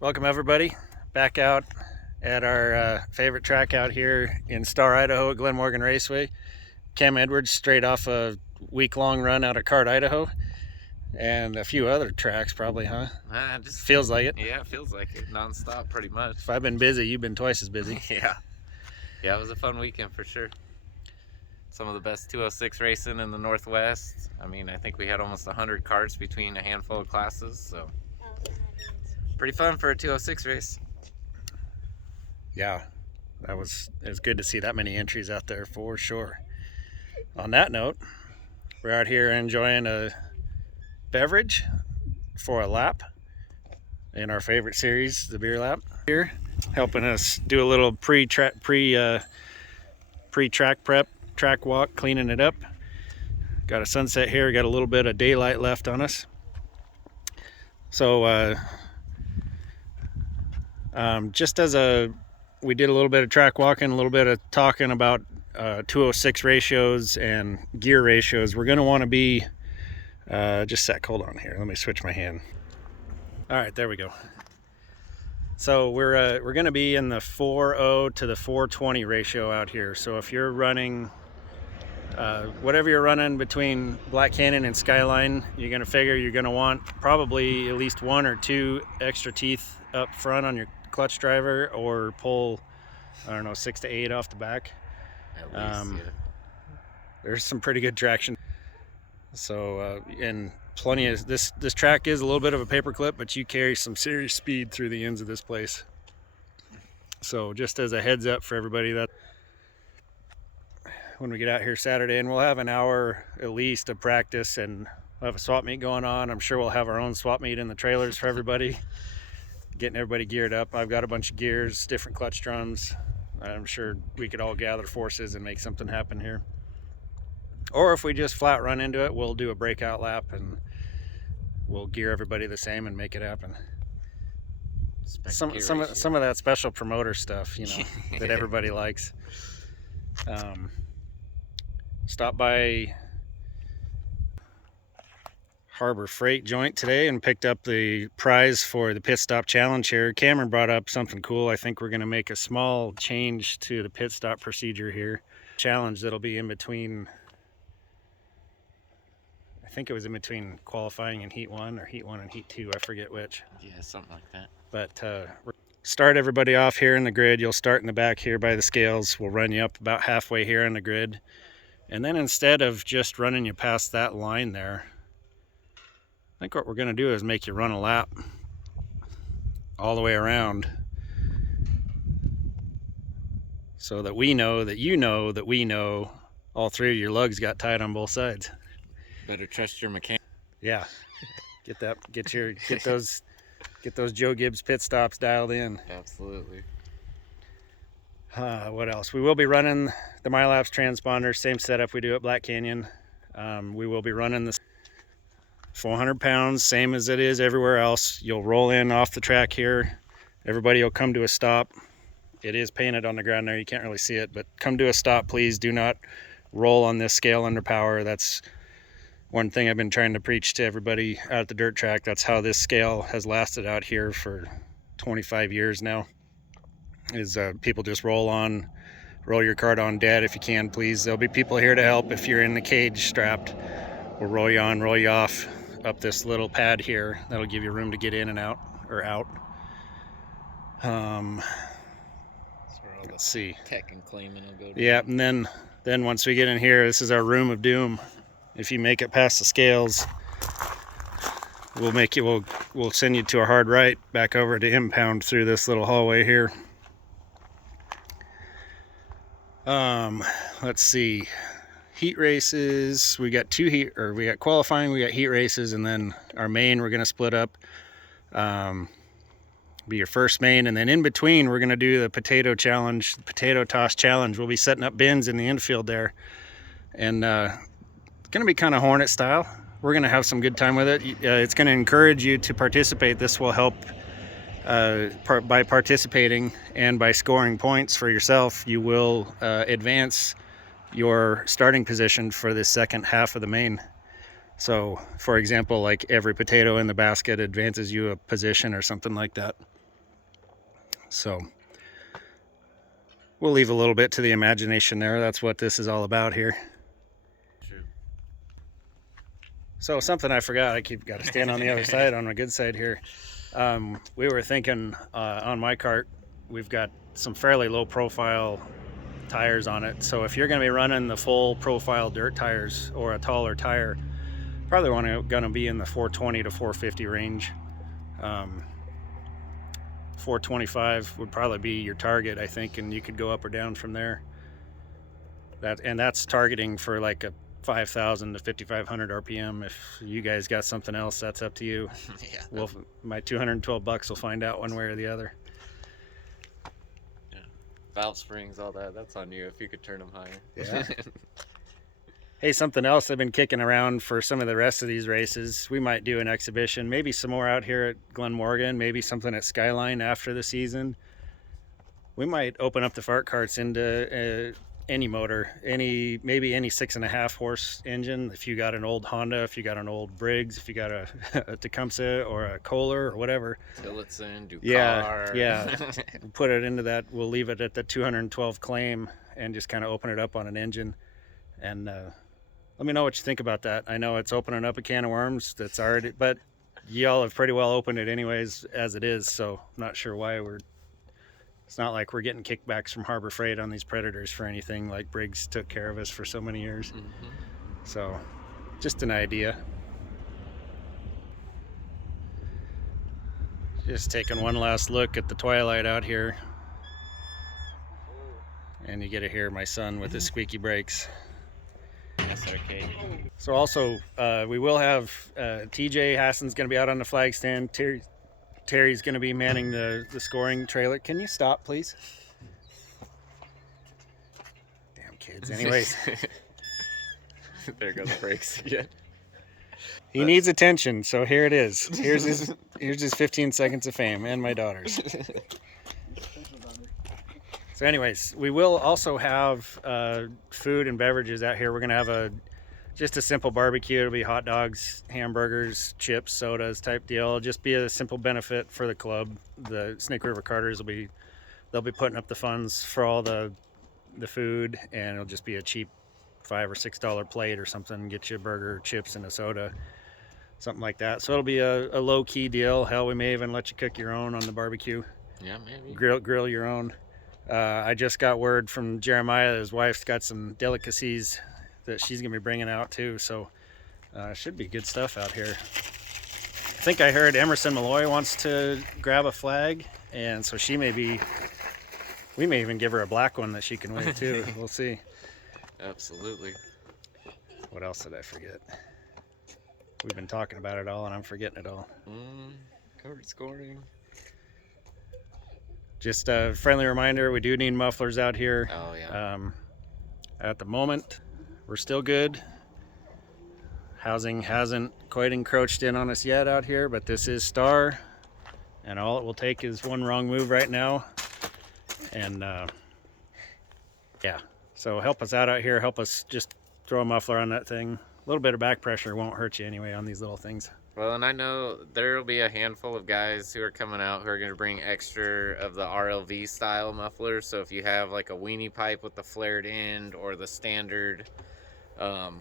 Welcome everybody back out at our favorite track out here in Star, Idaho at Glen Morgan Raceway. Cam Edwards straight off a week-long run out of Cart, Idaho, and a few other tracks probably, huh? Just feels like it. Yeah, it feels like it. Non-stop pretty much. If I've been busy, you've been twice as busy. Yeah, it was a fun weekend for sure. Some of the best 206 racing in the Northwest. I mean, I think we had almost 100 carts between a handful of classes, so pretty fun for a 206 race. Yeah, it was good to see that many entries out there for sure. On that note, we're out here enjoying a beverage for a lap in our favorite series, the beer lap. Here, helping us do a little pre-track prep, track walk, cleaning it up. Got a sunset here, got a little bit of daylight left on us. So just as we did a little bit of track walking, a little bit of talking about 206 ratios and gear ratios. We're going to want to be just a sec, hold on here, let me switch my hand. All right, there we go. So we're going to be in the 4.0 to the 4.20 ratio out here. So if you're running whatever you're running between Black Canyon and Skyline, you're going to figure you're going to want probably at least 1 or 2 extra teeth up front on your clutch driver, or pull, I don't know, 6 to 8 off the back. At least, yeah. There's some pretty good traction. So and plenty of this track is a little bit of a paperclip, but you carry some serious speed through the ends of this place. So just as a heads up for everybody, that when we get out here Saturday, and we'll have an hour at least of practice, and we'll have a swap meet going on. I'm sure we'll have our own swap meet in the trailers for everybody, getting everybody geared up. I've got a bunch of gears, different clutch drums. I'm sure we could all gather forces and make something happen here. Or if we just flat run into it, we'll do a breakout lap and we'll gear everybody the same and make it happen. Some of that special promoter stuff, you know, that everybody likes. Stopped by Harbor Freight Joint today and picked up the prize for the pit stop challenge here. Cameron brought up something cool. I think we're going to make a small change to the pit stop procedure here. Challenge that'll be in between, I think it was in between qualifying and heat 1 or heat 1 and heat 2. I forget which. Yeah, something like that. But start everybody off here in the grid. You'll start in the back here by the scales. We'll run you up about halfway here on the grid. And then instead of just running you past that line there, I think what we're going to do is make you run a lap all the way around, so that we know that you know that we know all 3 of your lugs got tied on both sides. Better trust your mechanic. Yeah, get those Joe Gibbs pit stops dialed in. Absolutely. What else? We will be running the MyLapse transponder, same setup we do at Black Canyon. We will be running the 400 pounds, same as it is everywhere else. You'll roll in off the track here. Everybody will come to a stop. It is painted on the ground there. You can't really see it, but come to a stop, please. Do not roll on this scale under power. That's one thing I've been trying to preach to everybody out at the dirt track. That's how this scale has lasted out here for 25 years now, is people just roll your cart on dead if you can, please. There'll be people here to help if you're in the cage strapped. We'll roll you on, roll you off up this little pad here. That'll give you room to get in and out, or out. Let's see. Tech and claiming will go down. Yeah, and then once we get in here, this is our room of doom. If you make it past the scales, we'll send you to a hard right back over to impound through this little hallway here. Let's see. Heat races, we got qualifying, we got heat races, and then our main we're going to split up. Be your first main, and then in between we're going to do the potato challenge, the potato toss challenge. We'll be setting up bins in the infield there, and it's going to be kind of Hornet style. We're going to have some good time with it. It's going to encourage you to participate. This will help by participating and by scoring points for yourself. You will advance your starting position for the second half of the main. So, for example, like every potato in the basket advances you a position or something like that. So, we'll leave a little bit to the imagination there. That's what this is all about here. True. So, something I forgot, I got to stand on the other side, on my good side here. We were thinking on my cart, we've got some fairly low profile tires on it. So if you're going to be running the full profile dirt tires or a taller tire, probably going to be in the 420 to 450 range. 425 would probably be your target, I think, and you could go up or down from there. That's targeting for like a 5,000 to 5,500 RPM. If you guys got something else, that's up to you. Yeah. My $212 will find out one way or the other. Yeah. Valve springs, all that. That's on you if you could turn them higher. Yeah. Hey, something else I've been kicking around for some of the rest of these races. We might do an exhibition, maybe some more out here at Glen Morgan, maybe something at Skyline after the season. We might open up the fart carts into any motor, maybe any 6.5 horse engine. If you got an old Honda, if you got an old Briggs, if you got a Tecumseh or a Kohler or whatever. Tillotson, Ducar. Yeah. Put it into that. We'll leave it at the 212 claim and just kind of open it up on an engine. And let me know what you think about that. I know it's opening up a can of worms that's already, but y'all have pretty well opened it anyways as it is. So I'm not sure why it's not like we're getting kickbacks from Harbor Freight on these Predators for anything, like Briggs took care of us for so many years. Mm-hmm. So just an idea. Just taking one last look at the twilight out here. And you get to hear my son with his squeaky brakes. SRK. So also, we will have TJ Hassan's going to be out on the flag stand. Terry's going to be manning the scoring trailer. Can you stop, please? Damn kids. Anyways, There go the brakes again. he needs attention, so here it is. Here's his 15 seconds of fame, and my daughter's. So anyways, we will also have food and beverages out here. We're going to have just a simple barbecue. It'll be hot dogs, hamburgers, chips, sodas type deal. It'll just be a simple benefit for the club. The Snake River Carters they'll be putting up the funds for all the food, and it'll just be a cheap $5 or $6 plate or something. Get you a burger, chips, and a soda, something like that. So it'll be a low key deal. Hell, we may even let you cook your own on the barbecue. Yeah, maybe. Grill your own. I just got word from Jeremiah that his wife's got some delicacies that she's gonna be bringing out too, so should be good stuff out here. I think I heard Emerson Malloy wants to grab a flag, and so we may even give her a black one that she can wave too. We'll see. Absolutely. What else did I forget? We've been talking about it all and I'm forgetting it all. Card scoring. Just a friendly reminder, we do need mufflers out here. Oh yeah. At the moment, we're still good. Housing hasn't quite encroached in on us yet out here, but this is Star, and all it will take is one wrong move right now. And yeah, so help us out here. Help us just throw a muffler on that thing. A little bit of back pressure won't hurt you anyway on these little things. Well, and I know there will be a handful of guys who are coming out who are going to bring extra of the RLV style mufflers. So if you have like a weenie pipe with the flared end, or the standard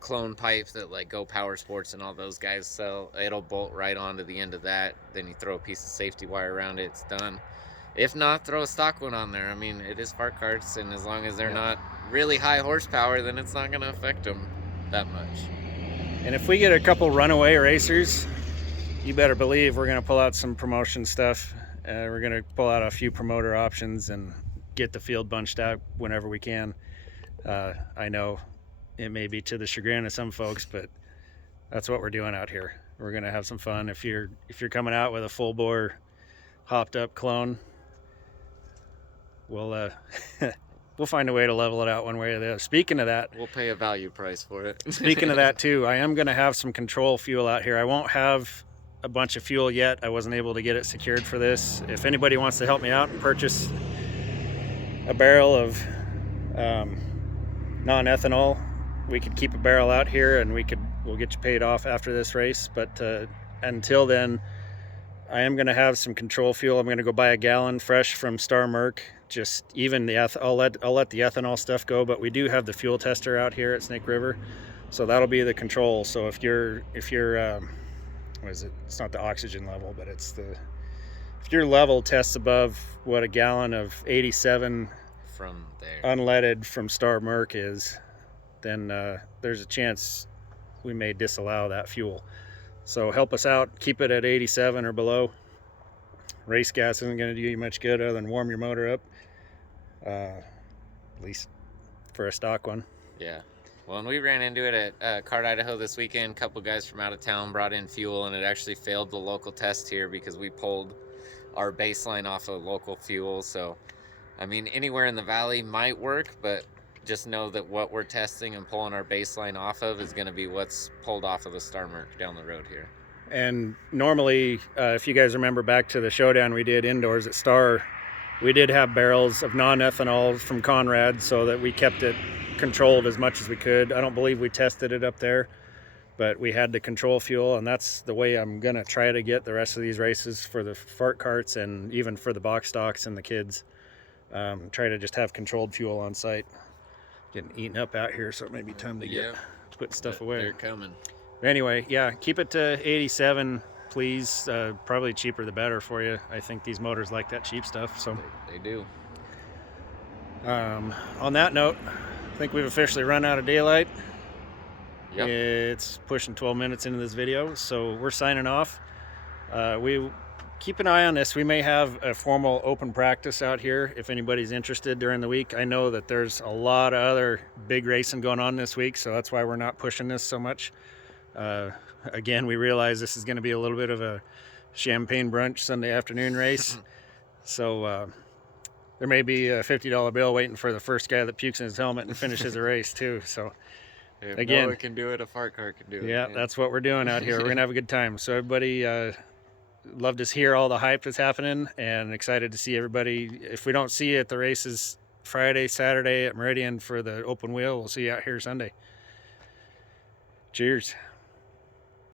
clone pipe that like Go Power Sports and all those guys sell, it'll bolt right onto the end of that. Then you throw a piece of safety wire around it, it's done. If not, throw a stock one on there. I mean, it is fart carts, and as long as they're not really high horsepower, then it's not going to affect them that much. And if we get a couple runaway racers, you better believe we're going to pull out some promotion stuff. We're going to pull out a few promoter options and get the field bunched out whenever we can. I know it may be to the chagrin of some folks, but that's what we're doing out here. We're going to have some fun. If you're coming out with a full bore hopped up clone, we'll find a way to level it out one way or the other. Speaking of that, we'll pay a value price for it. Speaking of that too, I am going to have some control fuel out here. I won't have a bunch of fuel yet. I wasn't able to get it secured for this. If anybody wants to help me out and purchase a barrel of non-ethanol, we could keep a barrel out here and we could we'll get you paid off after this race. But until then, I am going to have some control fuel. I'm going to go buy a gallon fresh from Star Merc. Just even the I'll let the ethanol stuff go, but we do have the fuel tester out here at Snake River, so that'll be the control. So if you're what is it? It's not the oxygen level, but it's the if your level tests above what a gallon of 87 from there unleaded from Star Merc is, then there's a chance we may disallow that fuel. So help us out, keep it at 87 or below. Race gas isn't going to do you much good other than warm your motor up, at least for a stock one. Yeah. Well, and we ran into it at Cart, Idaho this weekend. A couple guys from out of town brought in fuel, and it actually failed the local test here because we pulled our baseline off of local fuel. So, I mean, anywhere in the valley might work, but just know that what we're testing and pulling our baseline off of is going to be what's pulled off of the Star Merc down the road here. And normally, if you guys remember back to the showdown we did indoors at Star, we did have barrels of non-ethanol from Conrad so that we kept it controlled as much as we could. I don't believe we tested it up there, but we had the control fuel, and that's the way I'm gonna try to get the rest of these races for the fart carts and even for the box stocks and the kids. Try to just have controlled fuel on site. Getting eaten up out here, so it may be time to get put stuff away. They're coming. Anyway, yeah, keep it to 87, please. Probably cheaper the better for you. I think these motors like that cheap stuff. So they do. On that note, I think we've officially run out of daylight. Yep. It's pushing 12 minutes into this video, so we're signing off. We keep an eye on this. We may have a formal open practice out here if anybody's interested during the week. I know that there's a lot of other big racing going on this week, so that's why we're not pushing this so much. Again, we realize this is going to be a little bit of a champagne brunch Sunday afternoon race. So there may be a $50 bill waiting for the first guy that pukes in his helmet and finishes a race too. So if again, Noah can do it, a fart car can do it. Yeah, that's what we're doing out here. We're going to have a good time. So everybody, love to hear all the hype that's happening and excited to see everybody. If we don't see you at the races Friday, Saturday at Meridian for the open wheel, we'll see you out here Sunday. Cheers.